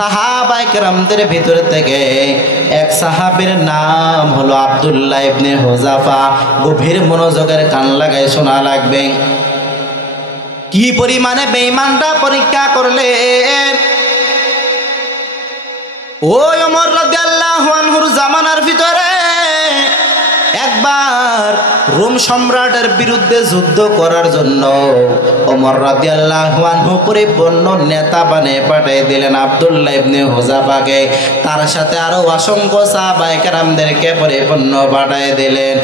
সাহাবায়ে কেরামদের ভিতর থেকে এক সাহাবীর নাম হলো আব্দুল্লাহ ইবনে হুযাফা। গভীর মনোযোগের কান লাগায় শোনা লাগবে। কি পরিমাণে বেঈমানরা পরীক্ষা করলেন। ওই ওমর রাদিয়াল্লাহু আনহুর জামানার ভিতরে একবার রোম সম্রাটের বিরুদ্ধে যুদ্ধ করার জন্য ওমর রাদিয়াল্লাহু আনহু পরিপূর্ণ নেতা বানিয়ে পাঠিয়ে দিলেন আব্দুল্লাহ ইবনে হুযাফাকে। তার সাথে আরো অসংখ্য সাহাবায়ে কেরামদেরকে পরিপূর্ণ পাঠিয়ে দিলেন।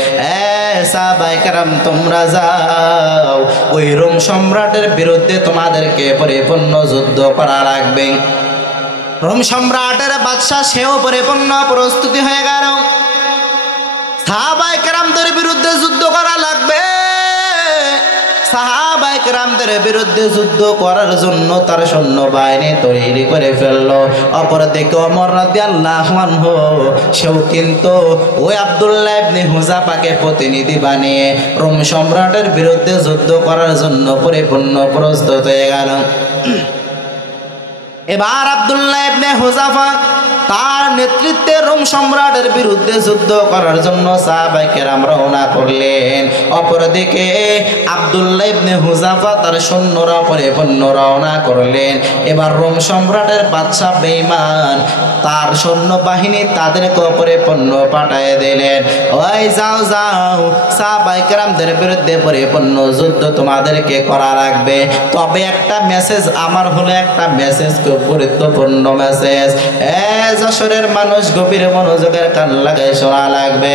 সাহাবায়ে কেরাম তোমরা যাও, ওই রোম সম্রাটের বিরুদ্ধে তোমাদেরকে পরিপূর্ণ যুদ্ধ করা লাগবে। রোম সম্রাটের বাদশা সেও পরিপূর্ণ প্রস্তুতি হয়ে গেল। সাহাবায়ে কেরামদের বিরুদ্ধে যুদ্ধ করা লাগবে। সাহাবায়ে কেরামদের বিরুদ্ধে যুদ্ধ করার জন্য তার সৈন্যবাহিনী তৈরি করে ফেলল। অপরদিকে ওমর রাদিয়াল্লাহু আনহু সেও কিন্তু ওই আব্দুল্লাহ ইবনে হুযাফাকে প্রতিনিধি বানিয়ে রোম সম্রাটের বিরুদ্ধে যুদ্ধ করার জন্য পরিপূর্ণ প্রস্তুত হয়ে গেল। এবার আব্দুল্লাহ ইবনে হুযাফা তার নেতৃত্বে রোম সম্রাটের বিরুদ্ধে যুদ্ধ করার জন্য সাহাবায়ে কেরাম রওনা করলেন। অপরদিকে আব্দুল্লাহ ইবনে হুযাফা তার সৈন্যরা পরিপূর্ণ রওনা করলেন। এবার রোম সম্রাটের বাদশা বেঈমান তার সৈন্যবাহিনী তাদেরকে পরিপূর্ণ পাঠিয়ে দিলেন। ওই যাও যাও, সাহাবায়ে কেরামদের বিরুদ্ধে পরিপূর্ণ যুদ্ধ তোমাদেরকে করা লাগবে। তবে একটা মেসেজ আমার হলো, একটা মেসেজ খুব গুরুত্বপূর্ণ মেসেজ। যশোরের মানুষ গভীর মনোযোগের কান লাগায় শোনা লাগবে।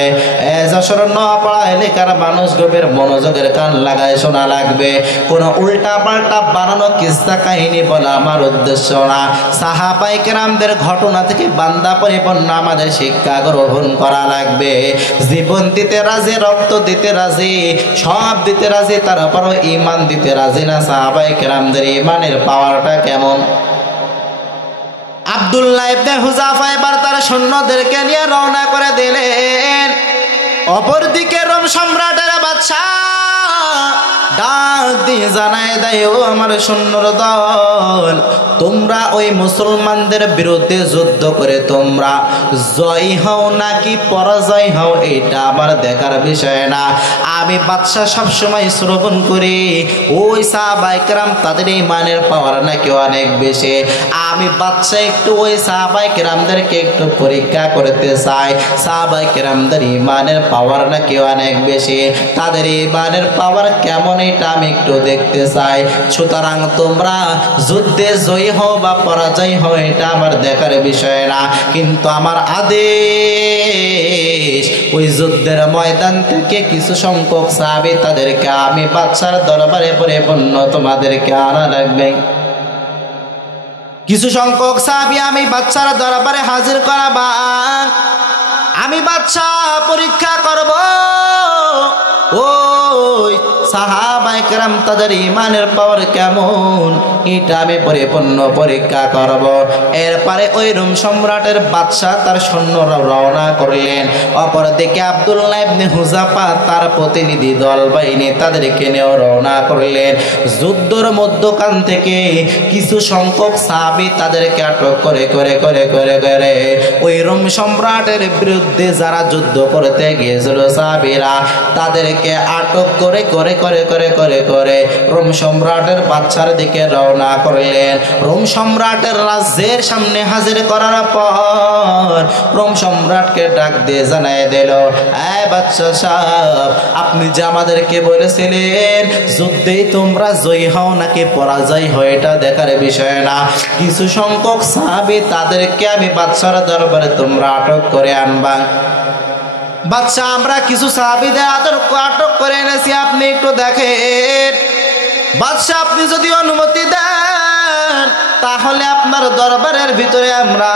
যশোর নওপাড়া এলাকার মানুষ গভীর মনোযোগের কান লাগায় শোনা লাগবে। কোনো উল্টা পাল্টা বানানো কিস্সা কাহিনী বলা আমার উদ্দেশ্য না। সাহাবায়ে কেরামদের ঘটনা থেকে বান্দা পরিপূর্ণ আমাদের শিক্ষা গ্রহণ করা লাগবে। জীবন দিতে রাজি, রক্ত দিতে রাজি, সব দিতে রাজি, তারপরও ঈমান দিতে রাজি না। সাহাবায়ে কেরামদের ঈমানের পাওয়ারটা কেমন। আব্দুল্লাহ ইবনে হুযাফা এবার তার সৈন্যদেরকে নিয়ে রওনা করে দিলেন। অপরদিকে রোম সম্রাটের বাদশা ডাক দিয়ে জানায় দেয়, ও আমার সৈন্যর দল, তোমরা ওই মুসলমানদের বিরুদ্ধে যুদ্ধ করে তোমরা জয় হও নাকি পরাজয় হও এটা আমার দেখার বিষয় না। আমি বাদশা সবসময় শ্রবণ করি ওই সাহাবায়ে কেরাম তাদের ঈমানের পাওয়ার নাকি অনেক বেশি। আমি বাদশা একটু ওই সাহাবায়ে কেরামদেরকে একটু পরীক্ষা করতে চাই। সাহাবায়ে কেরামদের ঈমানের পাওয়ার নাকি অনেক বেশি। তাদের ঈমানের পাওয়ার কেমন এটা আমি একটু দেখতে চাই। সুতরাং তোমরা যুদ্ধে জয়ী হও বা পরাজয় হও এটা আমার দেখার বিষয় না, কিন্তু আমার আদেশ ওই যুদ্ধের ময়দান থেকে কিছু সংখ্যক সাহাবী তাদেরকে আমি বাদশার দরবারে পরিপূর্ণ তোমাদেরকে আনা লাগবে। কিছু সংখ্যক সাহাবী আমি বাদশার দরবারে হাজির করাবা। আমি বাদশা পরীক্ষা করব ওই সাহাবায়ে কেরাম তাদের ঈমানের পাওয়ার কেমন এটা আমি পরিপূর্ণ পরীক্ষা করব। এরপরে ওই রোম সম্রাটের বাদশা তার সৈন্যরা রওনা করলেন। অপরদিকে আব্দুল্লাহ ইবনে হুযাফা তার প্রতিনিধি দল বাহিনী তাদেরকে নিয়ে রওনা করলেন। যুদ্ধের মধ্যখান থেকে কিছু সংখ্যক সাহাবী তাদেরকে আটক করে করে করে করে করে ওই রোম সম্রাটের বিরুদ্ধে যারা যুদ্ধ করতে গিয়েছিল সাহাবীরা তাদেরকে আটক করে করে করে করে করে করে রোম সম্রাটের বাদশার দিকে রওনা করলেন। রোম সম্রাটের রাজ্যের সামনে হাজির করার পর রোম সম্রাটকে ডাক দিয়ে জানায় দিল, এই বাদশা সাহেব, আপনি যে আমাদেরকে বলেছিলেন যুদ্ধেই তোমরা জয়ী হও নাকি পরাজয় হয় এটা দেখার বিষয় না। কিছু সংখ্যক সাহাবী তাদেরকে আমি বাদশার দরবারে তোমরা আটক করে আনবা। বাদশা, আমরা কিছু সাহাবীদের আটক করে এনেছি, আপনি একটু দেখেন। বাদশা, আপনি যদি অনুমতি দেন তাহলে আপনার দরবারের ভিতরে আমরা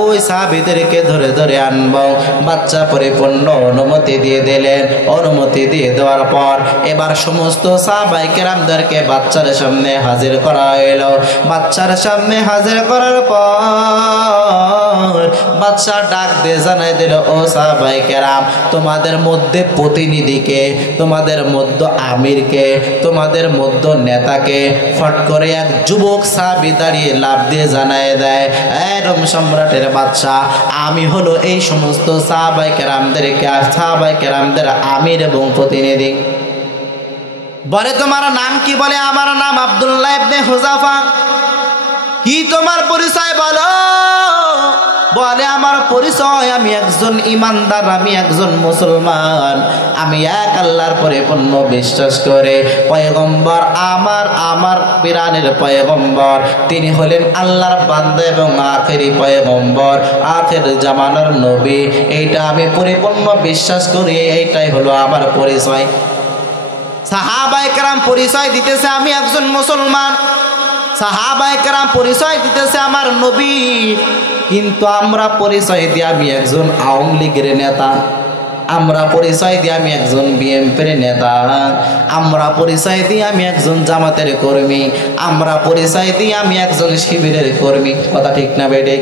ওই সাহাবীদেরকে ধরে ধরে আনব। বাদশা পরিপূর্ণ অনুমতি দিয়ে দিলেন। অনুমতি দিয়ে দেওয়ার পর এবার সমস্ত সাহাবায়ে কেরামদেরকে বাদশার সামনে হাজির করা হলো। বাদশার সামনে হাজির করার পর বাদশা ডাক দিয়ে জানাই দিল, ও সাহাবায়ে কেরাম, তোমাদের মধ্যে প্রতিনিধিকে, তোমাদের মধ্যে আমিরকে, তোমাদের মধ্যে নেতাকে? ফট করে এক যুবক সাহাবী দাঁড়িয়ে লাফ দিয়ে জানায় দেয়, রোম সম্রাটের বাদশা, আমি হলো এই সমস্ত সাহাবায়ে কেরামদের আমির এবং প্রতিনিধি। বলে তোমার নাম কি? বলে আমার নাম আব্দুল্লাহ ইবনে হুযাফা। কি তোমার পরিচয় বলো? বলে আমার পরিচয়, আমি একজন ইমানদার, আমি একজন মুসলমান, আমি এক আল্লাহর পরিপূর্ণ বিশ্বাস করে পয়গম্বর, আমার পিরানের পয়গম্বর, তিনি হলেন আল্লাহর বান্দা এবং আখেরি পয়গম্বর, আখের জামানার নবী, এইটা আমি পরিপূর্ণ বিশ্বাস করি, এইটাই হলো আমার পরিচয়। সাহাবায়ে কেরাম পরিচয় দিতেছে আমি একজন মুসলমান, সাহাবায়ে কেরাম পরিচয় দিতেছে আমার নবী, কিন্তু আমরা পরিচয় দিই আমি একজন আওয়ামী লীগের নেতা, আমরা পরিচয় দিই আমি একজন বিএনপির নেতা, আমরা পরিচয় দিই আমি একজন জামাতের কর্মী, আমরা পরিচয় দিই আমি একজন শিবিরের কর্মী। কথা ঠিক না বেডে?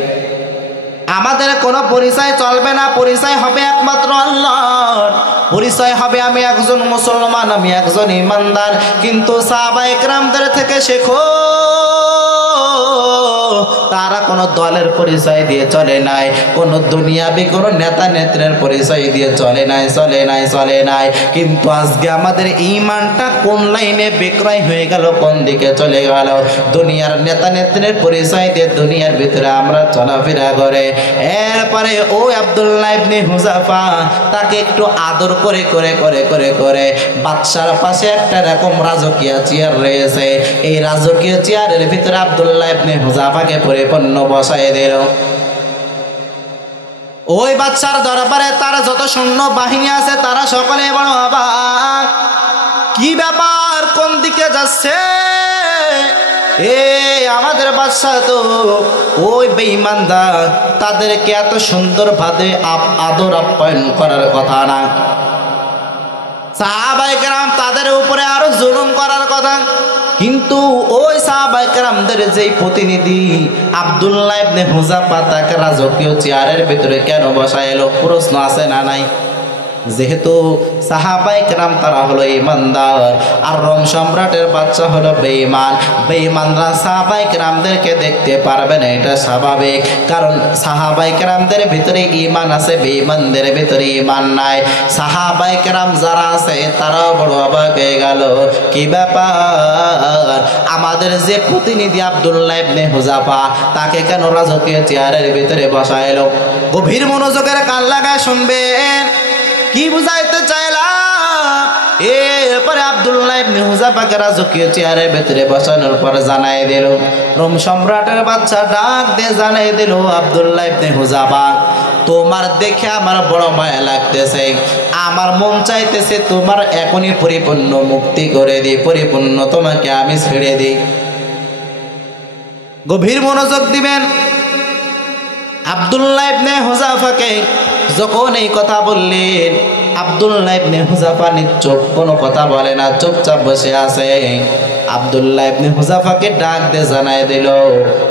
আমাদের কোনো পরিচয় চলবে না, পরিচয় হবে একমাত্র আল্লাহর, পরিচয় হবে আমি একজন মুসলমান, আমি একজন ইমানদার। কিন্তু সাহাবায়ে কেরামদের থেকে শেখো, তারা কোনো দলের পরিচয় দিয়ে চলে নাই, কোনো দুনিয়াবি কোনো নেতা নেত্রের পরিচয় দিয়ে চলে নাই। কিন্তু আজকে আমাদের ঈমানটা কোন লাইনে বিক্রয় হয়ে গেল, কোন দিকে চলে গেল? দুনিয়ার নেতা নেত্রের পরিচয় দিয়ে দুনিয়ার ভিতরে আমরা চলাফেরা করে। এরপরে ও আব্দুল্লাহ ইবনে হুযাফা, তাকে একটু আদর করে করে করে করে করে বাদশার পাশে একটা এরকম রাজকীয় চেয়ার রয়েছে, এই রাজকীয় চেয়ারের ভিতরে আব্দুল্লাহ ইবনে হুযাফাকে পরিপূর্ণ বসায় দিল। ওই বাদশার দরবারে তার যত সৈন্য বাহিনী আছে তারা সকলে বড় অবাক, কি ব্যাপার, কোন দিকে যাচ্ছে? আমাদের বাদশা তো ওই বেঈমানদার, তাদেরকে এত সুন্দরভাবে আদর আপ্যায়ন করার কথা না, সাহাবায়ে কেরাম তাদের উপরে আরো জুলুম করার কথা। কিন্তু ওই সাহাবায়ে কেরামদের যেই প্রতিনিধি আব্দুল্লাহ ইবনে হুযাফা, তাকে রাজকীয় চেয়ারের ভিতরে কেন বসাইলো? প্রশ্ন আছে না নাই? যেহেতু সাহাবায়ে কেরাম তারা হলো ইমানদার, আর রোম সম্রাটের বাদশা হলো বেঈমান, বেঈমানরা সাহাবায়ে কেরামদেরকে দেখতে পারবে না, এটা স্বাভাবিক, কারণ সাহাবায়ে কেরামদের ভিতরে ঈমান আছে, বেঈমানদের ভিতরে ঈমান নাই। সাহাবায়ে কেরাম যারা আছে তারাও বড় অবাক হয়ে গেল, কি ব্যাপার, আমাদের যে প্রতিনিধি আব্দুল্লাহ ইবনে হুযাফা, তাকে কেন রাজকীয় চেয়ারের ভিতরে বসাইলো? গভীর মনোযোগের কান লাগায় শুনবেন, কি বুঝাইতে চাইলাম। এরপরে আব্দুল্লাহ ইবনে হুযাফাকে রাজকীয় চেয়ারের ভিতরে বসানোর পরে জানাই দিল, রোম সম্রাটের বাদশা ডাক দিয়ে জানাই দিল, আব্দুল্লাহ ইবনে হুযাফা, তোমার দেখে আমার বড় মায়া লাগতেছে, আমার মন চাইতেছে তোমার এখনই পরিপূর্ণ মুক্তি করে দিই, পরিপূর্ণ তোমাকে আমি ছেড়ে দিই। গভীর মনোযোগ দিবেন। আব্দুল্লাহ ইবনে হুযাফাকে যখন এই কথা বললেন, আব্দুল্লাহ ইবনে হুযাফা নিশ্চুপ, কোনো কথা বলে না, চুপচাপ বসে আছে। আব্দুল্লাহ ইবনে হুযাফাকে ডাক দিয়ে জানাই দিল,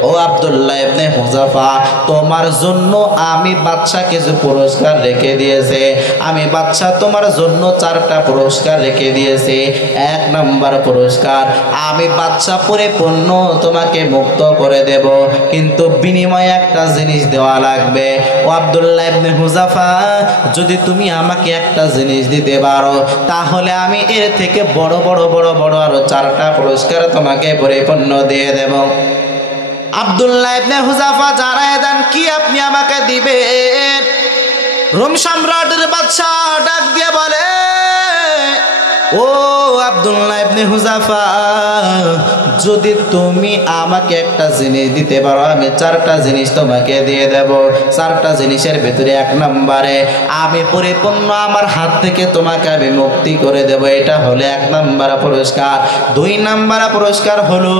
ও আব্দুল্লাহ ইবনে হুযাফা, তোমার জন্য আমি বাদশা কিছু পুরস্কার রেখে দিয়েছে, আমি বাদশা তোমার জন্য 4টা পুরস্কার রেখে দিয়েছি। 1 নম্বর পুরস্কার, আমি বাদশা পরিপূর্ণ তোমাকে মুক্ত করে দেব, কিন্তু বিনিময়ে একটা জিনিস দেওয়া লাগবে। ও আব্দুল্লাহ ইবনে হুযাফা, যদি তুমি আমাকে একটা জিনিস দিতে পারো, তাহলে আমি এর থেকে বড় বড় বড় বড় আরো 4টা পুরস্কার তোমাকে পরিপূর্ণ দিয়ে দেব। আব্দুল্লাহ ইবনে হুযাফা জানায় দেন, কি আপনি আমাকে দিবেন? রোম সম্রাটের বাদশা ডাক দিয়ে বলে, ও আব্দুল্লাহ ইবনে হুযাফা, যদি তুমি আমাকে একটা জিনিস দিতে পারো, আমি 4টা জিনিস তোমাকে দিয়ে দেব। 4টা জিনিসের ভিতরে 1 নম্বরে আমি পরিপূর্ণ আমার হাত থেকে তোমাকে আমি মুক্তি করে দেব, এটা হলো 1 নম্বর পুরস্কার। 2 নম্বর পুরস্কার হলো,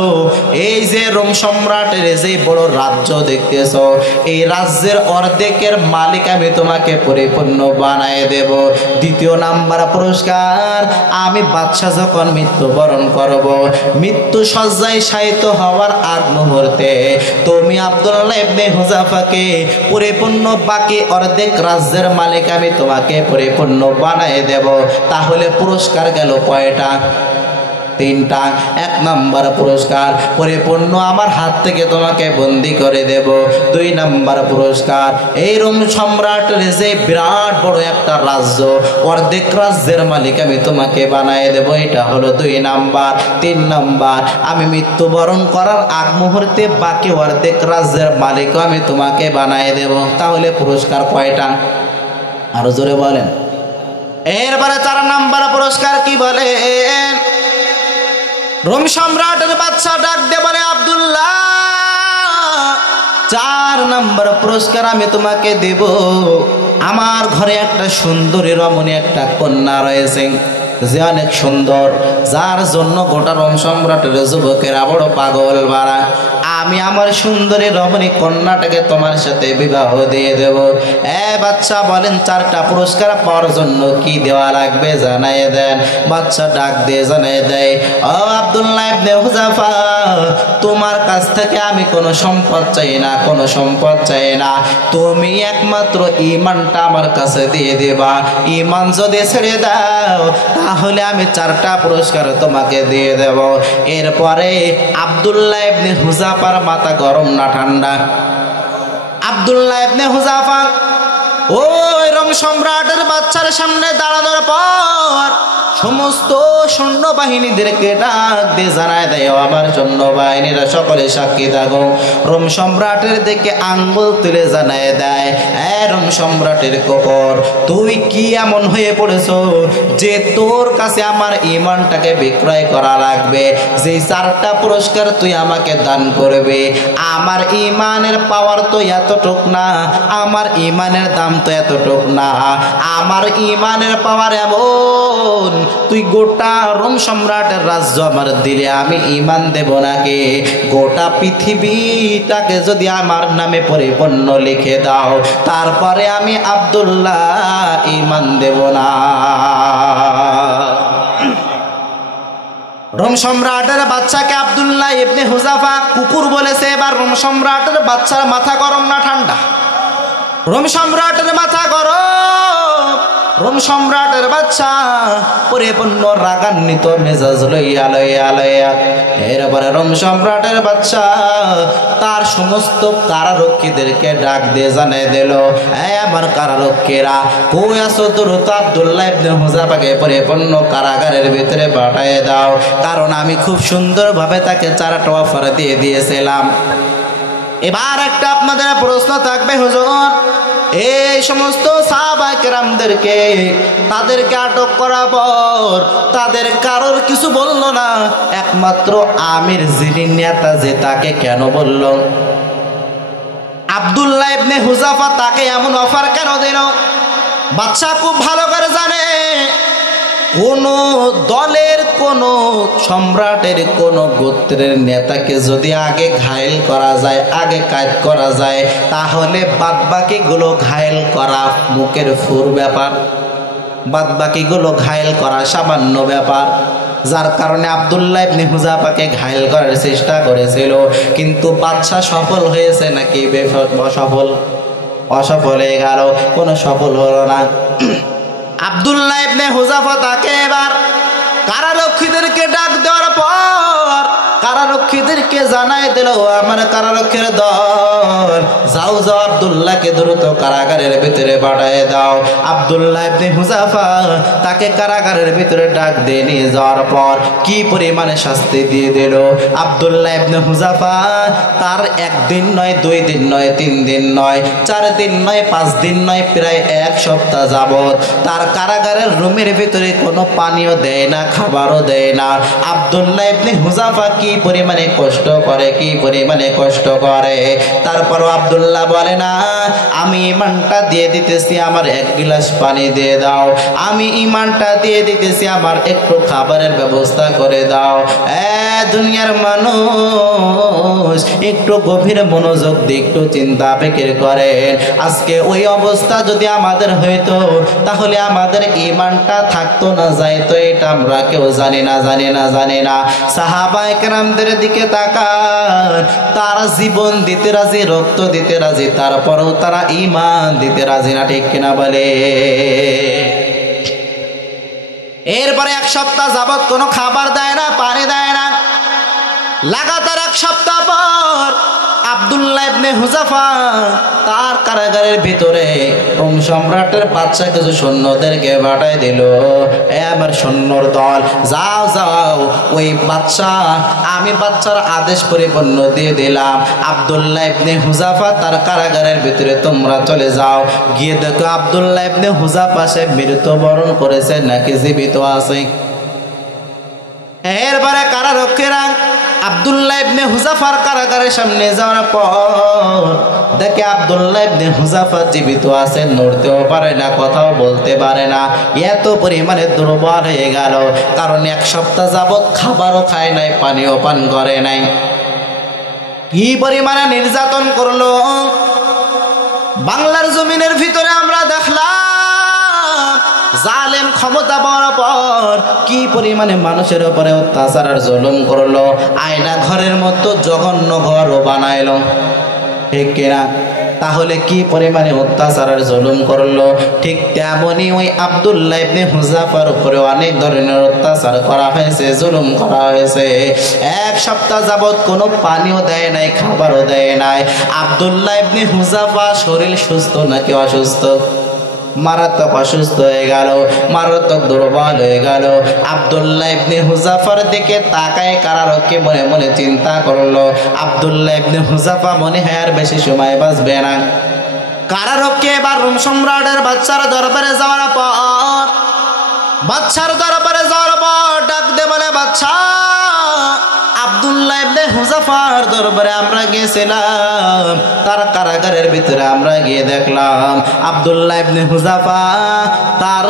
এই যে রোম সম্রাটের যে বড় রাজ্য দেখতেছো, এই রাজ্যের অর্ধেকের মালিক আমি তোমাকে পরিপূর্ণ বানায় দেব। 2য় নম্বর পুরস্কার, আমি বাদশা যখন মৃত্যুবরণ করব, মৃত্যু শয্যায় শায়িত হওয়ার আগ মুহূর্তে তুমি আব্দুল্লাহ ইবনে হুযাফাকে পরিপূর্ণ বাকি অর্ধেক রাজ্যের মালিক আমি তোমাকে পরিপূর্ণ বানিয়ে দেব। তাহলে পুরস্কার গেল কয়টা? 3টা। 1 নম্বর পুরস্কার, পরিপূর্ণ আমার হাত থেকে তোমাকে বন্দি করে দেব। 2 নম্বর পুরস্কার, এই রোম সম্রাটের যে বিরাট বড় একটা রাজ্য, অর্ধেক রাজ্যের মালিক আমি তোমাকে বানিয়ে দেব, এটা হলো 2 নম্বর। 3 নম্বর, আমি মৃত্যুবরণ করার আগ মুহূর্তে বাকি অর্ধেক রাজ্যের মালিকও আমি তোমাকে বানিয়ে দেব। তাহলে পুরস্কার কয়টা? আরো জোরে বলেন। এরপরে 4 নম্বর পুরস্কার কি বলেন? রোম সম্রাটের বাদশা ডাক দিয়ে বলে, আব্দুল্লাহ 4 নম্বর পুরস্কার আমি তোমাকে দেব। আমার ঘরে একটা সুন্দরী রমণী একটা কন্যা রয়েছে, যে অনেক সুন্দর, যার জন্য গোটা রোম সম্রাটের যুবকেরা বড় পাগল বাড়া। আমি আমার সুন্দরী রমণী কন্যাটাকে তোমার সাথে বিবাহ দিয়ে দেব। বাচ্চা বলেন 4টা পুরস্কার পাওয়ার জন্য কি দেওয়া লাগবে জানাই দেন। বাচ্চা ডাক দিয়ে জানাই দেয়, ও আব্দুল্লাহ ইবনে হুযাফা, তোমার কাছ থেকে আমি কোনো সম্পদ চাই না, কোনো সম্পদ চাই না। তুমি একমাত্র ঈমানটা আমার কাছে দিয়ে দেবা। ঈমান যদি ছেড়ে দাও তাহলে আমি 4টা পুরস্কার তোমাকে দিয়ে দেব। এরপরে আব্দুল্লাহ ইবনে হুযাফার মাথা গরম না ঠান্ডা? আব্দুল্লাহ ইবনে হুযাফা ওই রোম সম্রাটের বাচ্চার সামনে দাঁড়ানোর পর সমস্ত সৈন্যবাহিনীদেরকে ডাক দিয়ে জানায় দেয়, আমার সৈন্যবাহিনীরা সকলে সাক্ষী থাকো। রোম সম্রাটের দিকে আঙ্গুল তুলে জানায় দেয়, রোম সম্রাটের কোকর, তুই কি এমন হয়ে পড়েছ যে তোর কাছে আমার ঈমানটাকে বিক্রয় করা লাগবে? যে 4টা পুরস্কার তুই আমাকে দান করবে, আমার ঈমানের পাওয়ার তো এতটুক না, আমার ঈমানের দাম তো এতটুক না। আমার ঈমানের পাওয়ার এমন, তুই গোটা রোম সম্রাটের রাজ্য আমার দিলে আমি ঈমান দেব নাকি? গোটা পৃথিবীটাকে যদি আমার নামে পরিপূর্ণ লিখে দাও, তারপরে আমি আব্দুল্লাহ ঈমান দেব না। রোম সম্রাটের বাচ্চাকে আব্দুল্লাহ ইবনে হুযাফা কুকুর বলেছে। এবার রোম সম্রাটের বাচ্চার মাথা গরম না ঠান্ডা? রোম সম্রাটের মাথা গরম। রোম সম্রাটের বাচ্চা পরিপূর্ণ রাগান্বিত মেজাজ লইয়া এরপরে রোম সম্রাটের বাচ্চা তার সমস্ত কারারক্ষীদেরকে ডাক দিয়ে জানিয়ে দিল, আমার কারারক্ষীরা কই আছো? দ্রুত আব্দুল্লাহ ইবনে হুযাফাকে পরিপূর্ণ কারাগারের ভিতরে পাঠিয়ে দাও, কারণ আমি খুব সুন্দরভাবে তাকে 4টা অফার দিয়ে দিয়েছিলাম। এবার একটা আপনাদের প্রশ্ন থাকবে, হুজুর এই সমস্ত সাহাবায়ে কেরামদেরকে তাদেরকে আটক করার পর তাদের কারোর কিছু বলল না, একমাত্র আমির যিনি নেতা যে তাকে কেন বলল? আব্দুল্লাহ ইবনে হুযাফা তাকে এমন অফার কেন দিল? বাদশা খুব ভালো করে জানে, কোন দলের কোন সম্রাটের কোন গোত্রের নেতাকে যদি আগে ঘায়েল করা যায়, আগে কাজ করা যায়, তাহলে বাদবাকিগুলো ঘায়েল করা মুখের ফুর ব্যাপার, বাদবাকিগুলো ঘায়েল করা সামান্য ব্যাপার। যার কারণে আব্দুল্লাহ ইবনে হুযাফাকে ঘায়েল করার চেষ্টা করেছিল, কিন্তু বাদশা সফল হয়েছে নাকি অসফল? অসফল হয়ে গেল, কোনো সফল হলো না। আব্দুল্লাহ ইবনে হুযাফা তাকে এবার কারারক্ষীদেরকে ডাক দেওয়ার পর কারারক্ষীদেরকে জানাই দিল, আমার কারারক্ষীর দল, যাও যাও আব্দুল্লাহকে দ্রুত কারাগারের ভিতরে পাঠিয়ে দাও। আব্দুল্লাহ ইবনে হুযাফা তাকে কারাগারের ভিতরে ডাক দিয়ে নিয়ে যাওয়ার পর কি পরিমাণে শাস্তি দিয়ে দিল। আব্দুল্লাহ ইবনে হুযাফা তার 1 দিন নয়, 2 দিন নয়, 3 দিন নয়, 4 দিন নয়, 5 দিন নয়, প্রায় 1 সপ্তাহ যাবত তার কারাগারের রুমের ভিতরে কোনো পানিও দেয় না, খাবারও দেয় না। আব্দুল্লাহ ইবনে হুযাফা কি পরিমাণে কষ্ট করে, কি পরিমাণে কষ্ট করে। তার তারপরও আব্দুল্লাহ বলে না, আমি ইমানটা দিয়ে দিতেছি, আমার এক গিলাস পানি দিয়ে দাও, আমি ইমানটা দিয়ে দিতেছি, আমার একটু খাবারের ব্যবস্থা করে দাও। দুনিয়ার মানুষ একটু গভীর মনোযোগ দিয়ে একটু চিন্তা ফিকির করেন। আজকে ওই অবস্থা যদি আমাদের হইতো তাহলে আমাদের ইমানটা থাকতো না যাইতো, এটা আমরা কেউ জানি না। সাহাবায়ে কেরামদের দিকে তাকান, তারা জীবন দিতে রাজি, রক্ত দিতে রাজি, তারপরেও তারা ঈমান দিতে রাজি না, ঠিক কিনা বলে? এরপরে এক সপ্তাহ যাবত কোনো খাবার দেয় না, পানি দেয় না। লাগাতার এক সপ্তাহ পর আব্দুল্লাহ ইবনে হুযাফা তার কারাগারের ভিতরে রোম সম্রাটের বাদশা কিছু সৈন্যদেরকে পাঠায় দিল, আমার সৈন্যর দল, যাও যাও ওই বাদশা, আমি বাদশার আদেশ পরিপূর্ণ দিয়ে দিলাম, আব্দুল্লাহ ইবনে হুযাফা তার কারাগারের ভিতরে তোমরা চলে যাও, গিয়ে দেখো আব্দুল্লাহ ইবনে হুযাফা সে মৃত্যুবরণ করেছে নাকি জীবিত আছে। এরপরে কারারক্ষীরা আব্দুল্লাহ ইবনে হুযাফার কারাগারের সামনে যাওয়ার পর দেখে আব্দুল্লাহ ইবনে হুযাফা জীবিত আছে, নড়তেও পারে না, কথাও বলতে পারে না, এত পরিমাণে দুর্বল হয়ে গেল, কারণ এক সপ্তাহ যাবৎ খাবারও খায় নাই, পানিও পান করে নাই। কি পরিমাণে নির্যাতন করলো বাংলার জমিনের ভিতরে আমরা দেখলাম। জালেম ক্ষমতা পাওয়ার পর কি পরিমাণে মানুষের উপরে অত্যাচার আর জুলুম করলো, আয়না ঘরের মতো জঘন্য ঘরও বানাইলো, ঠিক কিনা? তাহলে কি পরিমাণে অত্যাচার আর জুলুম করলো। ঠিক তেমনই ওই আব্দুল্লাহ ইবনে হুযাফার উপরে অনেক ধরনের অত্যাচার করা হয়েছে, জুলুম করা হয়েছে। এক সপ্তাহ যাবৎ কোনো পানিও দেয় নাই, খাবারও দেয় নাই। আব্দুল্লাহ ইবনে হুযাফা শরীর সুস্থ নাকি অসুস্থ? মারাত্মক অসুস্থ হয়ে গেল, মারাত্মক দুর্বল হয়ে গেল। আব্দুল্লাহ ইবনে হুযাফার দিকে তাকায় কারারক্ষী মনে মনে চিন্তা করলো, আব্দুল্লাহ ইবনে হুযাফা মনে হয় আর বেশি সময় বাঁচবে না। কারারক্ষী এবার রোম সম্রাটের বাদশার দরবারে যাওয়ার পর ডাক দে বলে, বাদশা, আব্দুল্লাহ ইবনে হুযাফার দরবারে আমরা গিয়েছিলাম, তার কারাগারের ভিতরে আমরা গিয়ে দেখলাম আব্দুল্লাহ ইবনে হুযাফা তার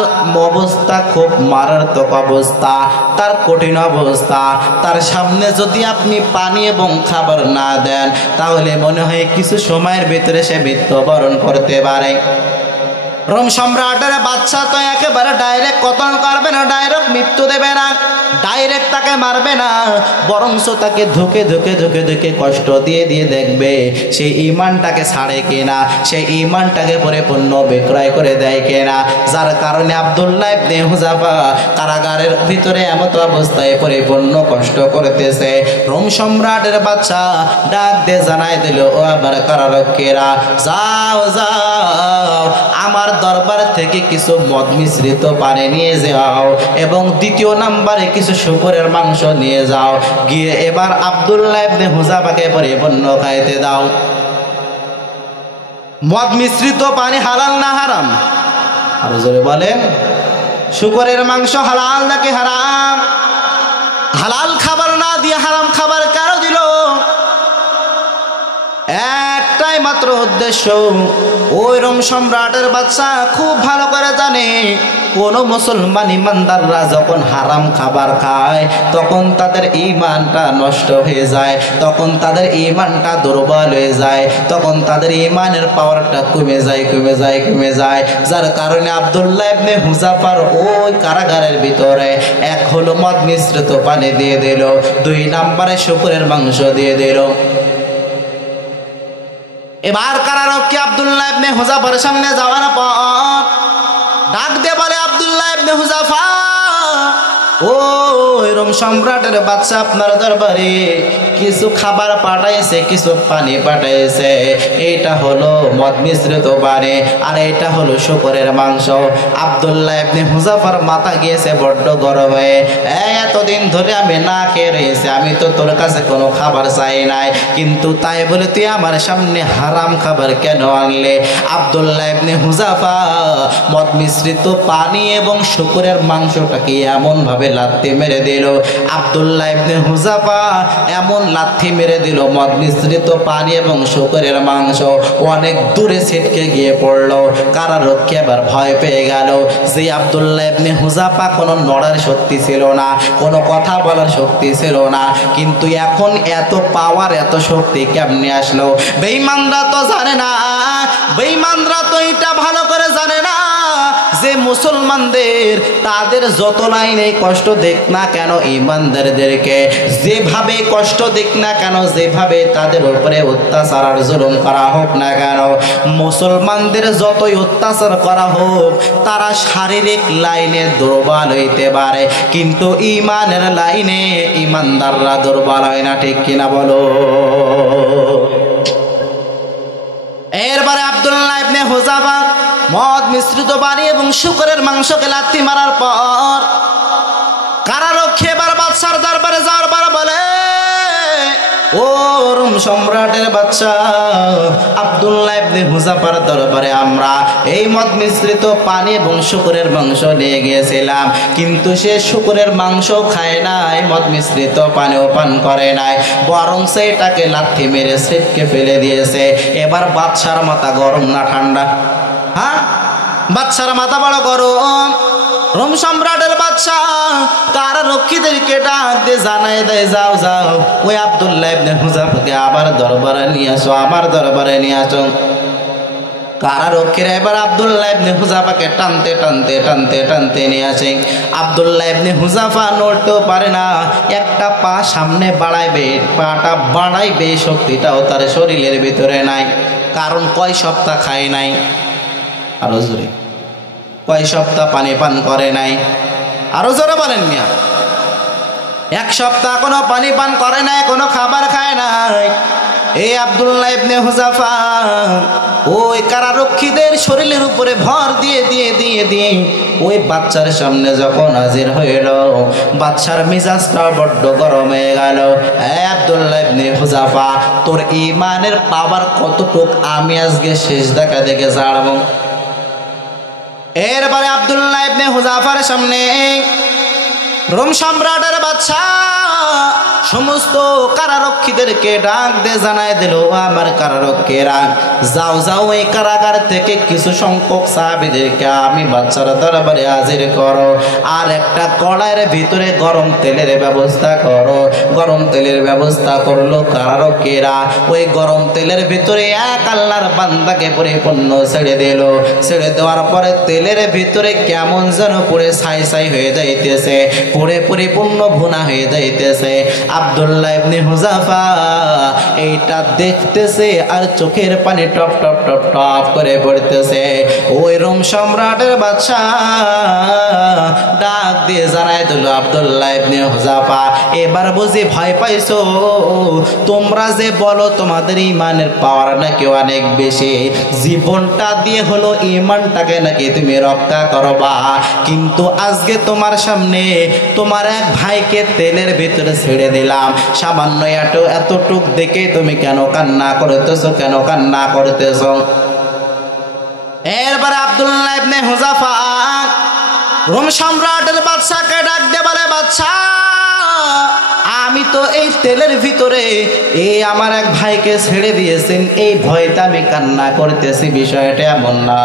অবস্থা খুব মারাত্মক অবস্থা, তার কঠিন অবস্থা। তার সামনে যদি আপনি পানি এবং খাবার না দেন তাহলে মনে হয় কিছু সময়ের ভিতরে সে মৃত্যুবরণ করতে পারে। রোম সম্রাটের বাদশা তো একেবারে ডাইরেক্ট কতল করবে না, ডাইরেক্ট মৃত্যু দেবে না, ডাইরেক্ট তাকে মারবে না, বরঞ্চ তাকে ধুকে ধুকে ধুকে ধুকে কষ্ট দিয়ে দিয়ে দেখবে সেই ঈমানটাকে ছাড়ে কিনা, সেই ঈমানটাকে পরিপূর্ণ বিক্রয় করে দেয় কিনা। যার কারণে আব্দুল্লাহ ইবনে হুযাফা কারাগারের ভিতরে এমত অবস্থায় পরিপূর্ণ কষ্ট করতেছে। রোম সম্রাটের বাদশা ডাক দিয়ে জানাই দিল, ও আমার কারারক্ষীরা, যাও যাও আমার দরবার থেকে কিছু মদ মিশ্রিত পানি নিয়ে যাও এবং দ্বিতীয় নাম্বারে কিছু শুকরের মাংস নিয়ে যাও, গিয়ে এবার আব্দুল্লাহ ইবনে হুযাফাকে পরিপূর্ণ খাইতে দাও। মদ মিশ্রিত পানি হালাল না হারাম? আর জোরে বলেন, শুকরের মাংস হালাল নাকি হারাম? হালাল খাবার না দিয়ে হারাম খাবার কেন দিল? একটাই মাত্র উদ্দেশ্য, ওই রোম সম্রাটের বাদশা খুব ভালো করে জানে কোন মুসলমান ইমানদাররা যখন হারাম খাবার খায় তখন তাদের ঈমানটা নষ্ট হয়ে যায়, তখন তাদের ঈমানটা দুর্বল হয়ে যায়, তখন তাদের ঈমানের পাওয়ারটা কমে যায়। যার কারণে আব্দুল্লাহ ইবনে হুযাফার ওই কারাগারের ভিতরে এক হলো মদ মিশ্রিত পানি দিয়ে দিল, দুই নম্বরে শুকরের মাংস দিয়ে দিল। এবার কারারক্ষী আব্দুল্লাহ ইবনে হুযাফার সামনে যাওয়ার পর ডাক দিয়ে বলে, আব্দুল্লাহ ইবনে হুযাফা, ও রোম সম্রাটের বাদশা আপনার দরবারে কিছু খাবার পাঠাইছে, কিছু পানি পাঠাইছে, এইটা হলো মদ মিশ্রিত পানি আর এইটা হলো শুকরের মাংস। আব্দুল্লাহ ইবনে হুযাফার মাথা গিয়েছে বড্ড গরম হয়ে, এতদিন ধরে আমি না খেয়ে রয়েছি, আমি তো তোর কাছে কোনো খাবার চাই নাই, কিন্তু তাই বলে তুই আমার সামনে হারাম খাবার কেন আনলে? আব্দুল্লাহ ইবনে হুযাফা মদ মিশ্রিত পানি এবং শুকরের মাংসটাকে এমন ভাবে লাথি মেরে দিল, আব্দুল্লাহ ইবনে হুযাফা এমন লাথি মেরে দিল, মদ মিশ্রিত পানি এবং শুকরের মাংস অনেক দূরে ছিটকে গিয়ে পড়ল। কারারক্ষী এবার ভয় পেয়ে গেল যে আব্দুল্লাহ ইবনে হুযাফা কোনো নড়ার শক্তি ছিল না, কোনো কথা বলার শক্তি ছিল না, কিন্তু এখন এত পাওয়ার এত শক্তি কেমনে আসলো? বেঈমানরা তো জানে না, বেঈমানরা তো এটা ভালো করে জানে না যে মুসলমানদের তাদের যত লাইনে কষ্ট দেখ না কেন, ইমানদারদেরকে যেভাবে কষ্ট দেখ না কেন, যেভাবে তাদের উপরে অত্যাচার আর জুলুম করা হোক না কেন, মুসলমানদের যতই অত্যাচার করা হোক তারা শারীরিক লাইনে দুর্বল হইতে পারে, কিন্তু ইমানের লাইনে ইমানদাররা দুর্বল হয় না। ঠিক কিনা বলো? এরপরে আব্দুল্লাহ ইবনে হুযাফা মদ মিশ্রিত পানি এবং শুকরের মাংসকে লাথি মারার পর কারারক্ষী এবার বাদশার দরবারে যাওয়ার পর বলে, ও রোম সম্রাটের বাদশা, আব্দুল্লাহ ইবনে হুযাফার দরবারে আমরা এই মদ মিশ্রিত পানি এবং শুকরের মাংস নিয়ে গিয়েছিলাম, কিন্তু সে শুকরের মাংস খায় নাই, মদ মিশ্রিত পানিও পান করে নাই, বরং সেটাকে লাথি মেরে ছিটকে ফেলে দিয়েছে। এবার বাদশার মাথা গরম না ঠান্ডা? হ্যাঁ, বাদশার মাথা বড় গরম। রোম সম্রাটের বাদশা কারারক্ষীদেরকে ডাক দিয়ে জানাই দেয়, যাও যাও ওই আব্দুল্লাহ ইবনে হুযাফাকে আবার দরবারে নিয়ে আসো, আমার দরবারে নিয়ে আসো। কারারক্ষীরা এবার আব্দুল্লাহ ইবনে হুযাফাকে টানতে টানতে টানতে টানতে নিয়ে আসে। আব্দুল্লাহ ইবনে হুযাফা নড়তেও পারে না, একটা পা সামনে বাড়াইবে, পাটা বাড়াইবে শক্তিটাও তার শরীরের ভিতরে নাই, কারণ কয় সপ্তাহ খায় নাই, আরো জোরে, কয় সপ্তাহ পানি পান করে নাই, আরো জোরে বলেন মিয়া, এক সপ্তাহ কোনো পানি পান করে নাই, কোনো খাবার খায় নাই। এই আব্দুল্লাহ ইবনে হুযাফা ওই কারারক্ষীদের শরীরের উপরে ভর দিয়ে দিয়ে দিয়ে দিয়ে ওই বাচ্চার সামনে যখন হাজির হইল, বাচ্চার মেজাজটা বড্ড গরম হয়ে গেল। আব্দুল্লাহ ইবনে হুযাফা, তোর ইমানের পাওয়ার কতটুক আমি আজকে শেষ দেখা দেখে ছাড়ব। এরপরে আব্দুল্লাহ ইবনে হুযাফার সামনে রোম সম্রাটের বাদশা সমস্ত কারারক্ষীদেরকে ডাক দিয়ে জানায় দিল, আমার কারারক্ষীরা, যাও যাও এই কারাগার থেকে কিছু সংখ্যক সাহাবীদেরকে আমি বাদশার দরবারে হাজির করো, আর একটা কড়াইয়ের ভিতরে গরম তেলের ব্যবস্থা করো। গরম তেলের ব্যবস্থা করলো কারারক্ষীরা। ওই গরম তেলের ভিতরে এক আল্লাহর বান্দাকে পরিপূর্ণ ছেড়ে দিল। ছেড়ে দেওয়ার পরে তেলের ভিতরে কেমন যেন পুড়ে ছাই ছাই হয়ে যাইতেছে, পুড়ে পরিপূর্ণ ভুনা হয়ে যাইতেছে। আব্দুল্লাহ ইবনে হুযাফা এইটা দেখতেছে আর চোখের পানি টপ টপ টপ টপ করে পড়তেছে। ওই রোম সম্রাটের বাদশা ডাক দিয়ে জানাই দিল, আব্দুল্লাহ ইবনে হুযাফা, এবার বুঝি ভয় পাইছো? তোমরা যে বলো তোমাদের ইমানের পাওয়ার নাকি অনেক বেশি, জীবনটা দিয়ে হলো ইমানটাকে নাকি তুমি রক্ষা করবা, কিন্তু আজকে তোমার সামনে তোমার এক ভাইকে তেলের ভিতরে ছেড়ে দিলাম, সামান্য এতটুক দেখে তুমি কেন কান্না করতেছো, কেন কান্না করতেছো? এরপরে আব্দুল্লাহ ইবনে হুযাফা রোম সম্রাটের বাদশাকে ডাক দিয়ে বলে, বাদশা, আমি তো এই তেলের ভিতরে এই আমার এক ভাইকে ছেড়ে দিয়েছেন, এই ভয়টা আমি কান্না করতেছি, বিষয়টা এমন না,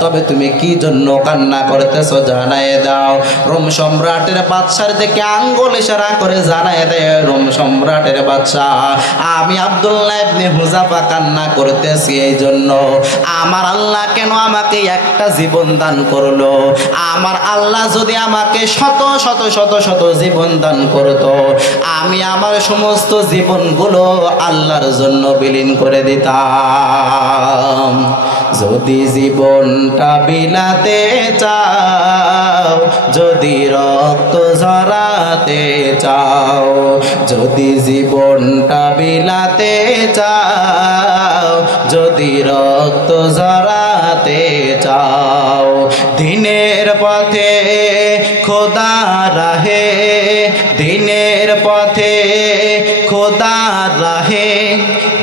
তবে তুমি কি জন্য কান্না করতেছো জানায় দাও। রোম সম্রাটের বাদশার দিকে আঙ্গুল ইশারা করে জানায় দেয় রোম সম্রাটের বাদশা, আমি আব্দুল্লাহ ইবনে হুযাফা কান্না করতেছি এই জন্য, আমার আল্লাহ কেন আমাকে একটা জীবন দান করলো? আমার আল্লাহ যদি আমাকে শত শত শত শত জীবন দান করতো, আমি আমার সমস্ত জীবনগুলো আল্লাহর জন্য বিলীন করে দিতাম। যদি জীবনটা বিলাতে চাও, যদি রক্ত ঝরাতে চাও, যদি জীবনটা বিলাতে চাও, যদি রক্ত ঝরাতে চাও, দিনের পথে খোদা রাহে, দিনের পথে খোদা রাহে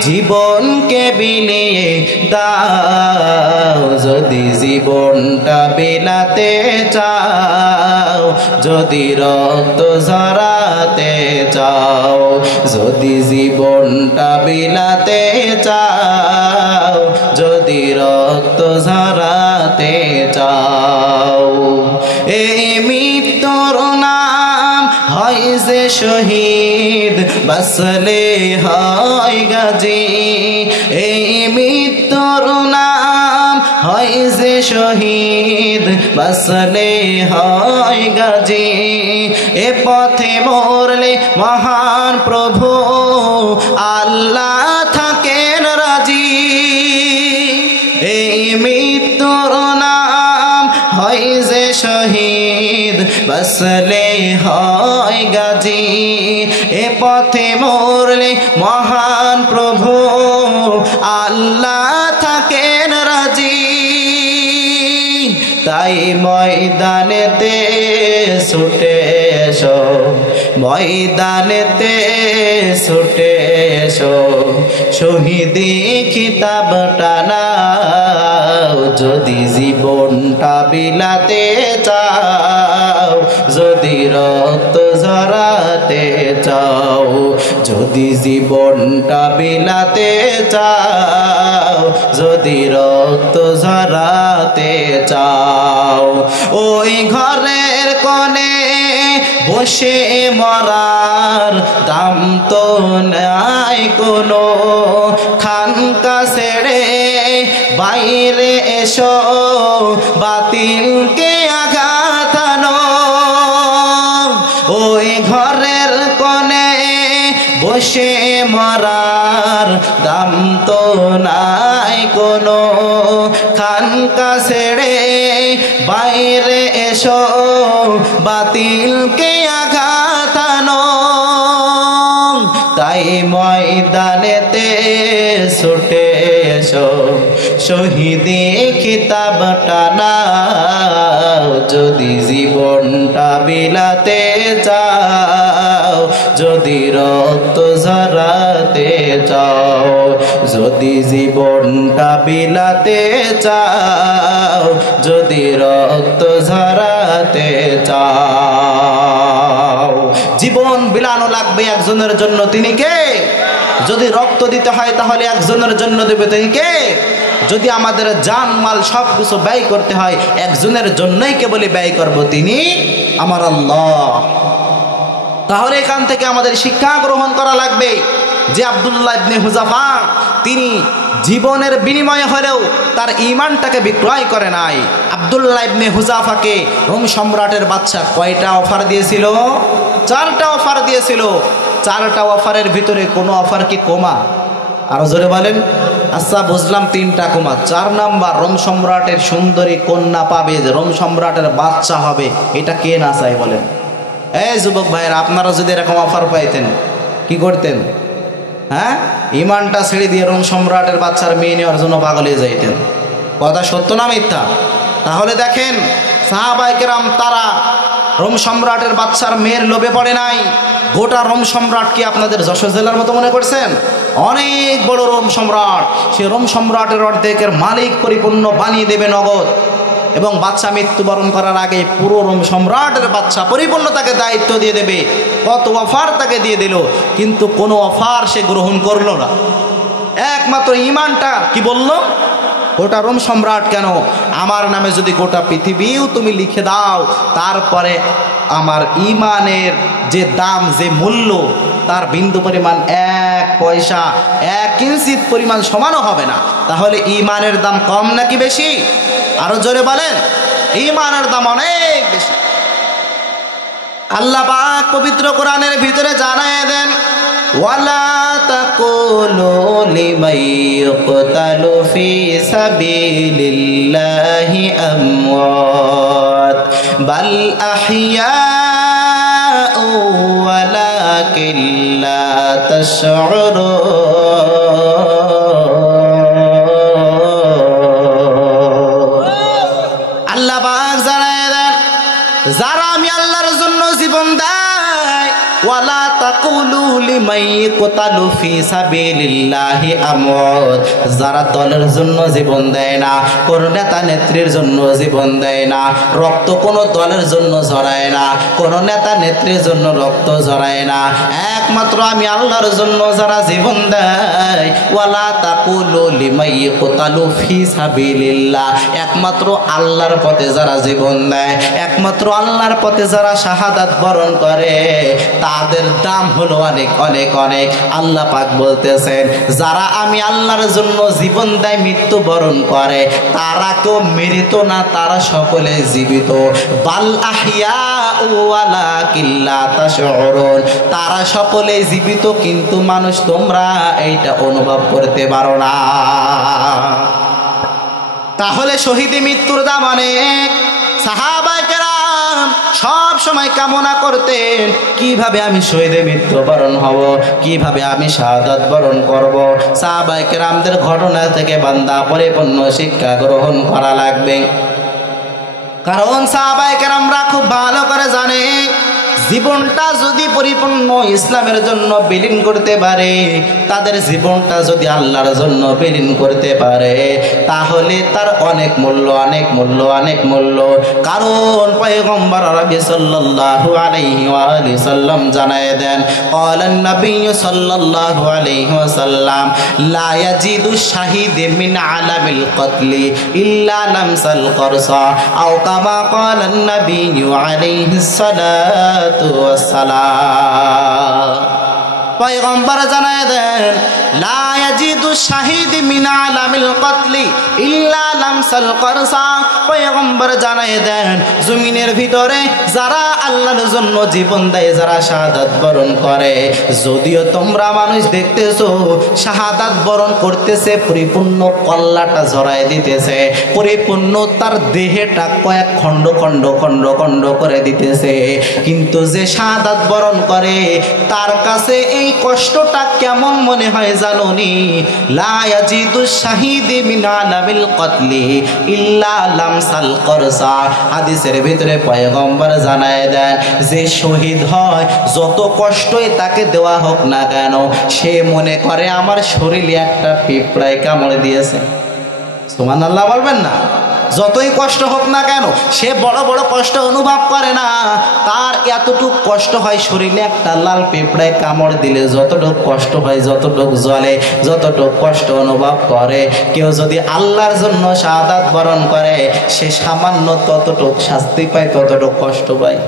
জীবনকে বিলিয়ে দাও, যদি জীবনটা বিলাতে চাও, যদি রক্ত ঝরাতে চাও, যদি জীবনটা বিলাতে চাও, যদি রক্ত ঝরাতে চাও। এই মৃত্যুর নাম হয় যে শহীদ, বাঁচলে হয় গাজী। এই মৃত্যুর নাম হয় যে শহীদ, বাঁচলে হয় গাজী। এ পথে মরলে মহান প্রভু আল্লাহ থাকেন রাজি। এই মৃত্যুর নাম হয় যে শহীদ, বাঁচলে হয় গাজী। এ পথে মরলে মহান প্রভু আল্লাহ থাকেন রাজি। তাই ময়দানেতে ছুটে এসো, ময়দানেতে ছুটে এসো, শহীদি খিতাবটা নাও। যদি জীবনটা বিলাতে চাও, যদি রক্ত ঝরাতে চাও, যদি জীবনটা বিলাতে চাও, যদি রক্ত ঝরাতে চাও। ওই ঘরের কোণে বসে মরার দাম তো নাই কোনো, খানকা ছেড়ে বাইরে এসো, বাতিলকে আঘাত আনো। ওই ঘরের কোণে বসে মরার দাম তো নাই কোনো, খানকা ছেড়ে বাইরে এসো, বাতিলকে আঘাত আনো। তাই ময়দানেতে ছুটে এসো, শহীদি খিতাবটা নাও। যদি জীবনটা বিলাতে চাও, যদি রক্ত ঝরাতে চাও, যদি জীবনটা বিলাতে চাও, যদি রক্ত ঝরাতে চাও। জীবন বিলানো লাগবে একজনের জন্য, তিনি কে? যদি রক্ত দিতে হয় তাহলে একজনের জন্য দেবে, তিনি কে? যদি আমাদের জান মাল সব কিছু ব্যয় করতে হয় একজনের জন্যই কেবলই ব্যয় করব, তিনি আমার আল্লাহ। তাহলে এখান থেকে আমাদের শিক্ষা গ্রহণ করা লাগবে যে আব্দুল্লাহ ইবনে হুযাফা তিনি জীবনের বিনিময়ে হলেও তার ঈমানটাকে বিক্রয় করে নাই। আব্দুল্লাহ ইবনে হুযাফাকে রোম সম্রাটের বাদশা কয়টা অফার দিয়েছিল? 4টা অফার দিয়েছিল। 4টা অফারের ভিতরে কোনো অফার কি কমা? আরো জোরে বলেন। আচ্ছা বুঝলাম 3টা কমা। 4 নাম্বার, রোম সম্রাটের সুন্দরী কন্যা পাবে, রোম সম্রাটের বাদশা হবে, এটা কে না চায় বলেন? এই যুবক ভাইয়েরা, আপনারা যদি এরকম অফার পাইতেন কি করতেন? হ্যাঁ, ঈমানটা ছেড়ে দিয়ে রোম সম্রাটের বাচ্চার মেয়ে নেওয়ার জন্য পাগল হয়ে যাইতেন। কথা সত্য না মিথ্যা? তাহলে দেখেন সাহাবায়ে কেরাম তারা রোম সম্রাটের বাচ্চার মেয়ের লোভে পড়ে নাই। গোটা রোম সম্রাট কি আপনাদের যশোর জেলার মতো মনে করছেন? অনেক বড় রোম সম্রাট। সে রোম সম্রাটের অর্ধেকের মালিক পরিপূর্ণ বানিয়ে দেবে নগদ, এবং বাচ্চা মৃত্যুবরণ করার আগে পুরো রোম সম্রাটের বাচ্চা পরিপূর্ণ তাকে দায়িত্ব দিয়ে দেবে। কত অফার তাকে দিয়ে দিল, কিন্তু কোনো অফার সে গ্রহণ করলো না। একমাত্র ঈমানটা কি বলল? গোটা রোম সম্রাট কেন, আমার নামে যদি গোটা পৃথিবীও তুমি লিখে দাও, তারপরে আমার ঈমানের যে দাম, যে মূল্য, তার বিন্দু পরিমাণ 1 পয়সা 1 কিঞ্চিত পরিমাণ সমানও হবে না। তাহলে ঈমানের দাম কম নাকি বেশি? আরো জোরে বলেন। ঈমানের দাম অনেক বেশি। আল্লাহ পাক পবিত্র কোরআনের ভিতরে জানায় দেন, ওয়ালা তাকুলু লিমান ইয়ুকতালু ফি সাবিলিল্লাহি আমওয়াত বাল আহইয়াউ ওয়ালাকিন লা তাশউরুন। আল্লাহ পাক জানায় দেন, যারা আমি আল্লাহর জন্য জীবন দেয়, ওয়ালা তাকুলু লিমান ইয়াকতালু ফি সাবিলিল্লাহি আমওয়াত, যারা দলের জন্য জীবন দেয় না, কোন নেতা নেত্রীর জন্য জীবন দেয় না, রক্ত কোন দলের জন্য ঝরায় না, কোন নেতা নেত্রীর জন্য রক্ত ঝরায় না, একমাত্র আমি আল্লাহর জন্য যারা জীবন দেয়, ওয়ালা তাকুলু লিমান ইয়াকতালু ফি সাবিলিল্লাহ, একমাত্র আল্লাহর পথে যারা জীবন দেয়, একমাত্র আল্লাহর পথে যারা শাহাদাত বরণ করে, তাদের দাম হলো অনেক অনেক অনেক। আল্লাহ পাক বলতেছেন, যারা আমি আল্লাহর জন্য জীবন দেয়, মৃত্যু বরণ করে, তারা কেউ মৃত না, তারা সকলে জীবিত। বাল আহিয়া ওয়ালাকিন লা তাশউরুন, তারা সকলে জীবিত, কিন্তু মানুষ তোমরা এইটা অনুভব করতে পারো না। তাহলে শহীদি মৃত্যুর দাম অনেক। সাহাবায়ে কেরাম সব সময় কামনা করতেন, কিভাবে আমি শহীদে মৃত্যুবরণ হব, কিভাবে আমি শাহাদাত বরণ করব। সাহাবায়ে কেরামদের ঘটনা থেকে বান্দা পরিপূর্ণ শিক্ষা গ্রহণ করা লাগবে। কারণ সাহাবায়ে কেরামরা খুব ভালো করে জানে, জীবনটা যদি পরিপূর্ণ ইসলামের জন্য বিলীন করতে পারে, তাদের জীবনটা যদি আল্লাহর জন্য বিলীন করতে পারে, তাহলে তার অনেক মূল্য, অনেক মূল্য, অনেক মূল্য। কারণ পয়গম্বর আরবি সাল্লাল্লাহু আলাইহি ওয়া আলিহি সাল্লাম জানায় দেন, ক্বালান নবী সাল্লাল্লাহু আলাইহি ওয়াসাল্লাম, লা ইয়াজিদু শাহীদ মিন আলামিল কতলি ইল্লা লামসাল করসা, আও কামা ক্বালান নবী আলাইহি সালাতু পয়গম্বর জানায় দেন, লা ইয়াজিদু শাহীদ মিন আলামিল কতলি ইল্লা লামসাল করসা। পয়গম্বর জানায় দেন, জমিনের ভিতরে যারা আল্লাহর জন্য জীবন দেয়, যারা শাহাদাত বরণ করে, যদিও তোমরা মানুষ দেখতেছো শাহাদাত বরণ করতেছে, পরিপূর্ণ কল্লাটা জড়ায় দিতেছে, পরিপূর্ণ তার দেহটা কয়েক খণ্ড খণ্ড খণ্ড খণ্ড করে দিতেছে, কিন্তু যে শাহাদাত বরণ করে, তার কাছে এই কষ্টটা কেমন মনে হয় জানোনি? লা ইয়াজিদু শাহীদ মিন আলামিল কতলি ইল্লা লামসাল করসা। হাদিসের ভিতরে পয়গম্বর জানায় দেন, যে শহীদ হয়, যত কষ্টই তাকে দেওয়া হোক না কেন, সে মনে করে আমার শরীরে একটা পিঁপড়ায় কামড় দিয়েছে। সুবহানাল্লাহ বলবেন না? যতই কষ্ট হোক না কেন, সে বড় বড় কষ্ট অনুভব করে না, তার এতটুকু কষ্ট হয়, শরীরে একটা লাল পিঁপড়ায় কামড় দিলে যতটুকু কষ্ট হয়, যতটুকু জ্বলে, যতটুকু কষ্ট অনুভব করে, কেউ যদি আল্লাহর জন্য শাহাদাত বরণ করে, সে সামান্য ততটুকু শাস্তি পায়, ততটুকু কষ্ট পায়।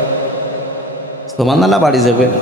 সুবহানাল্লাহ বাড়ি যাবে না?